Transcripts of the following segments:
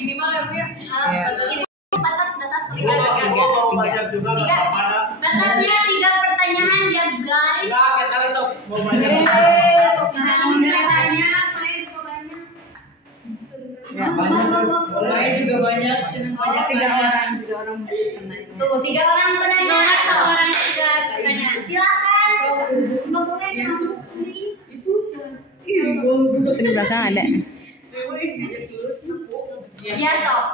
minimal ya Bu ya. Batas tiga. Batasnya 3 pertanyaan ya guys. Ya, kita besok mau banyak. Ya. Banyak juga banyak. Banyak 3 orang. Tuh 3 orang penanya, 1 orang yang sudah bertanya. Silakan. Itu di belakang ada. Ya sob.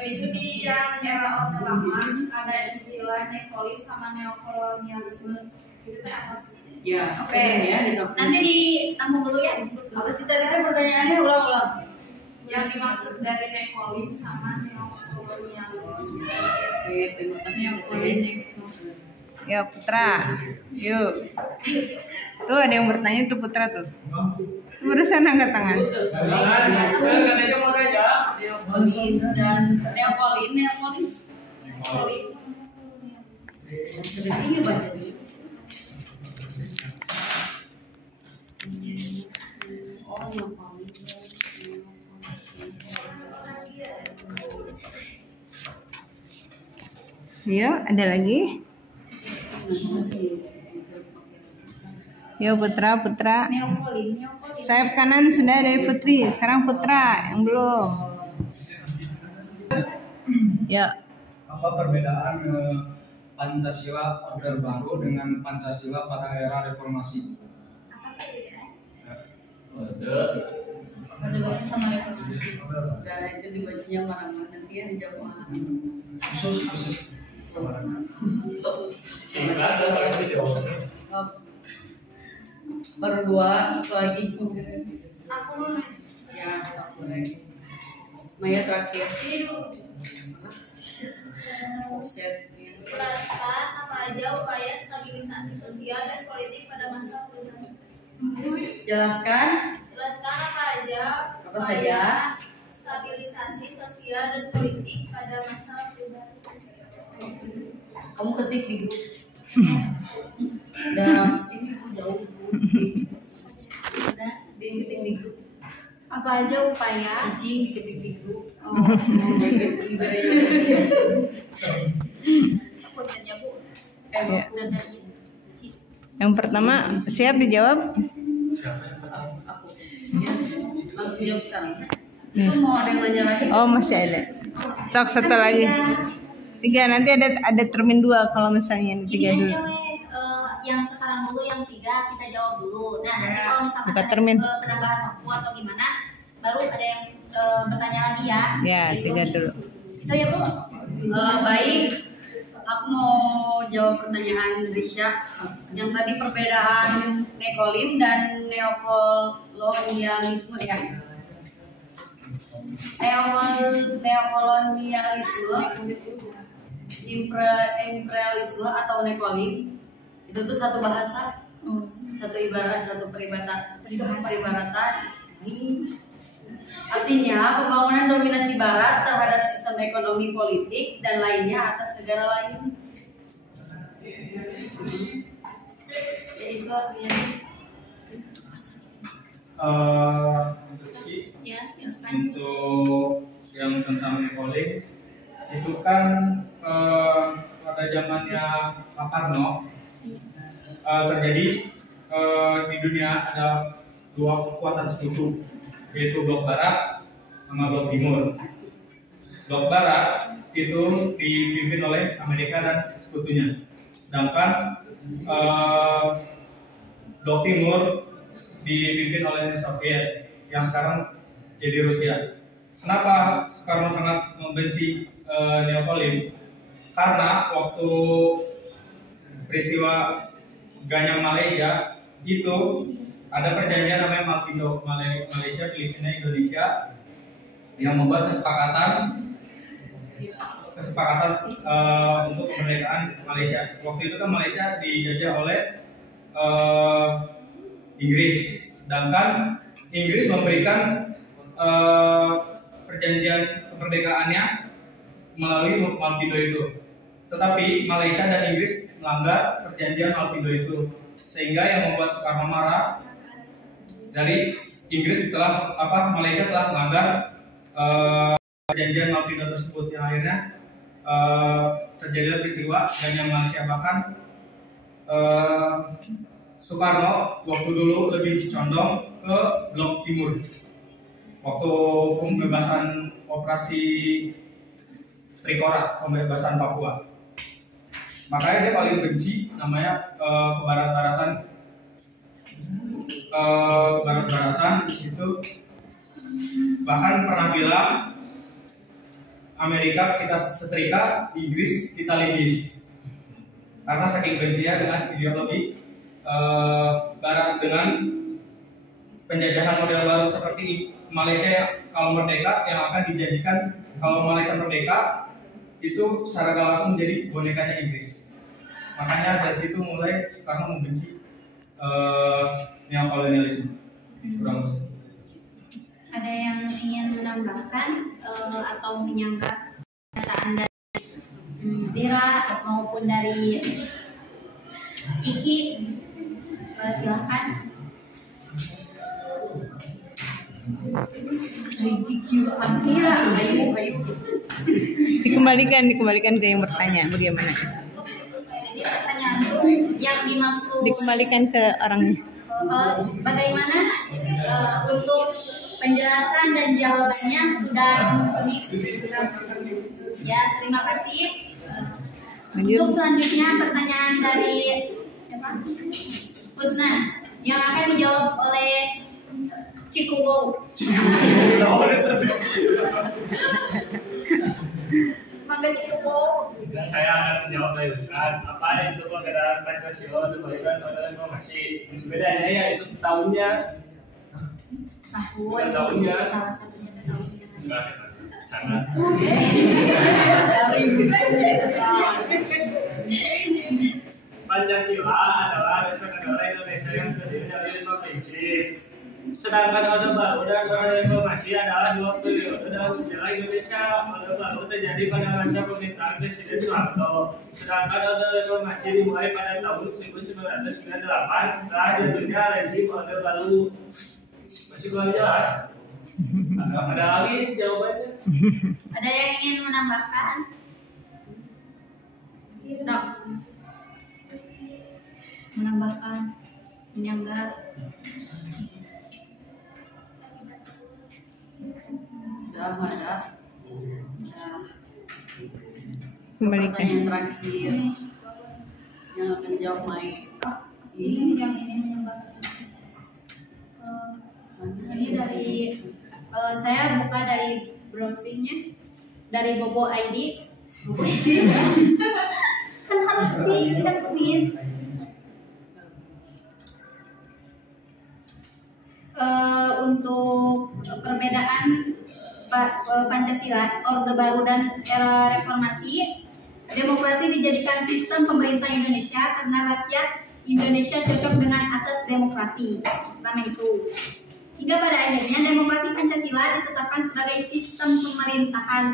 Itu di yang era Orde Lama ada istilah nekolib sama neokolonialisme. Itu teh apa? ya. Oke. Ya, ditambah. Nanti ditampung dulu ya. Apa sih tadi pertanyaannya ulang-ulang? Yang dimaksud dari nekolib sama neokolonialisme. Oke, terima kasih. Ya Putra, yuk. Tuh ada yang bertanya tuh Putra tuh. Barusan angkat tangan. Katanya mau aja. Neokolin dan neokolin. Nekolib sama neokolonialisme. Sudah ini baca dulu. Oh, neokolin. Yuk, ada lagi. Yuk Putra. Neokolib. Sayap kanan sudah dari Putri. Sekarang Putra yang belum. Ya. Apa perbedaan Pancasila Orde Baru dengan Pancasila pada era reformasi? Sama reformasi. Dan itu dibacanya marangan nanti ya dijawab. Khusus. Baru 2, satu lagi. Aku mau Ya, satu lagi. Maya terakhir. jelaskan apa aja upaya stabilisasi sosial dan politik pada masa Orde Baru. Jelaskan Apa aja apa saja stabilisasi sosial dan politik pada masa Orde Baru. kamu ketik di grup. Dan ini jauh. Diketik di grup. Apa aja upaya Ijing diketik di grup. oh, Guys, Aku tanya Bu. Ya. Dan tadi. Yang pertama siap dijawab? aku. Ya, langsung jawab sekarang. Itu mau ada yang nanya lagi? Oh masih ada. Sok satu lagi. 3 nanti ada termin 2 kalau misalnya yang 3 Ini dulu. aja yang sekarang dulu, yang 3 kita jawab dulu. Nah nanti kalau misalkan Buka ada termin. penambahan waktu atau gimana, baru ada yang bertanya lagi ya. Ya, Gitu. 3 dulu. Itu ya Bu. Baik, aku mau jawab pertanyaan Risha. Yang tadi perbedaan nekolin dan neokolonialisme ya. Neokolonialisme, imperialisme atau nekolin itu tuh satu bahasa, satu ibarat, satu peribahasa. Ini artinya pembangunan dominasi Barat terhadap sistem ekonomi, politik, dan lainnya atas negara lain. Ya itu artinya. Instruksi Ya silakan. untuk yang tentang nekolib itu kan pada zamannya Pak Karno terjadi di dunia ada 2 kekuatan sekutu, yaitu blok barat sama blok timur. Blok barat itu dipimpin oleh Amerika dan sekutunya, sedangkan blok timur dipimpin oleh Uni Soviet yang sekarang jadi Rusia. Kenapa Soekarno sangat membenci neokolib? Karena waktu peristiwa Ganyang Malaysia itu ada perjanjian namanya Malpindo, Malaysia, Filipina, Indonesia, yang membuat kesepakatan untuk kemerdekaan Malaysia. Waktu itu kan Malaysia dijajah oleh Inggris, sedangkan Inggris memberikan perjanjian kemerdekaannya melalui Malpindo itu. Tetapi Malaysia dan Inggris melanggar perjanjian Malpindo itu, sehingga yang membuat Soekarno marah dari Inggris Malaysia telah melanggar perjanjian Malpino tersebut yang akhirnya terjadilah peristiwa dan yang mengakibatkan Soekarno waktu dulu lebih condong ke blok timur waktu pembebasan operasi Trikora, pembebasan Papua. Makanya dia paling benci namanya kebarat-baratan di situ. Bahkan pernah bilang Amerika kita setrika, Inggris kita lindis. Karena saking bencinya dengan ideologi Barat dengan penjajahan model baru seperti Malaysia kalau merdeka yang akan dijanjikan kalau Malaysia merdeka itu secara gak langsung menjadi bonekanya Inggris. Makanya dari situ mulai Soekarno membenci neokolonialisme. Kurang lebih. Ada yang ingin menambahkan atau menyanggah pernyataan dari Tira maupun dari Iki? Silahkan. Iya, ayo. Dikembalikan ke yang bertanya. Bagaimana? Jadi pertanyaan itu yang dimaksud Dikembalikan ke orangnya. bagaimana untuk penjelasan dan jawabannya sudah memenuhi. Ya, terima kasih. Untuk selanjutnya pertanyaan dari siapa? Husnan yang akan dijawab oleh Cikuwo. Mangga Cikuwo. Saya akan menjawab dari Ustaz. Apa itu perbedaan Pancasila dibandingkan pada reformasi? Bedanya ya itu tahunnya. Tahunnya. Salah satunya tahunnya. Enggak, sangat. Pancasila adalah dasar negara Indonesia yang terdiri dari 5 prinsip. Sedangkan Orde Baru dan Orde Reformasi adalah 2 periode dalam sejarah Indonesia. Orde Baru terjadi pada masa pemerintahan Presiden Soeharto. Sedangkan Orde Reformasi dimulai pada tahun 1998 setelah jatuhnya rezim Orde Baru. Masih kurang jelas? Ada lagi jawabannya? Ada yang ingin menambahkan? Tak. Menambahkan, menyanggah. Dah ada. Kembalikan. Pertanyaan terakhir yang akan jawab Mai. Ini yang ini menambahkan. Ini dari saya buka dari browsingnya dari Bobo ID. Bobo ID kan harus dicantumin. Untuk perbedaan Pancasila, Orde Baru dan era reformasi, demokrasi dijadikan sistem pemerintah Indonesia karena rakyat Indonesia cocok dengan asas demokrasi. Pertama itu. Hingga pada akhirnya demokrasi Pancasila ditetapkan sebagai sistem pemerintahan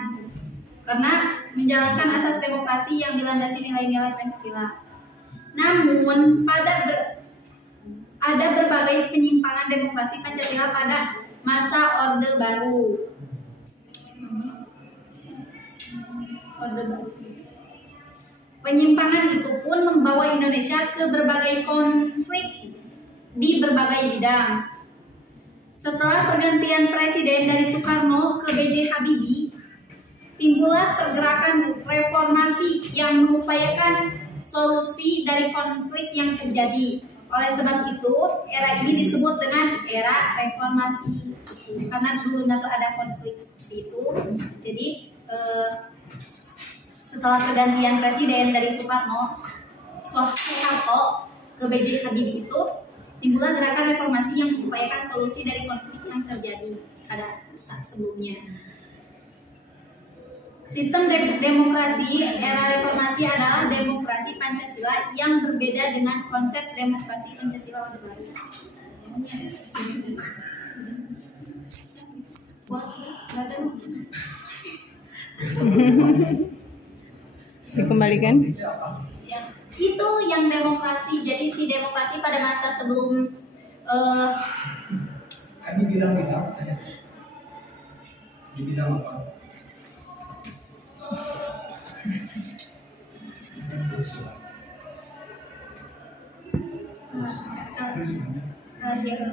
karena menjalankan asas demokrasi yang dilandasi nilai-nilai Pancasila. Namun ada berbagai penyimpangan demokrasi Pancasila pada masa Orde Baru. Penyimpangan itu pun membawa Indonesia ke berbagai konflik di berbagai bidang. Setelah pergantian presiden dari Soekarno ke B.J. Habibie, timbullah pergerakan reformasi yang mengupayakan solusi dari konflik yang terjadi. Oleh sebab itu, era ini disebut dengan era reformasi. Karena dulu tuh ada konflik seperti itu. Jadi setelah pergantian presiden dari Soeharto ke B.J. Habibie itu, timbullah gerakan reformasi yang mengupayakan solusi dari konflik yang terjadi pada saat sebelumnya. Sistem demokrasi era reformasi adalah demokrasi Pancasila yang berbeda dengan konsep demokrasi Pancasila Orde Baru. Dikembalikan. Ya, itu yang demokrasi. Jadi si demokrasi pada masa sebelum Kami bidang-bidang di bidang apa? Kalian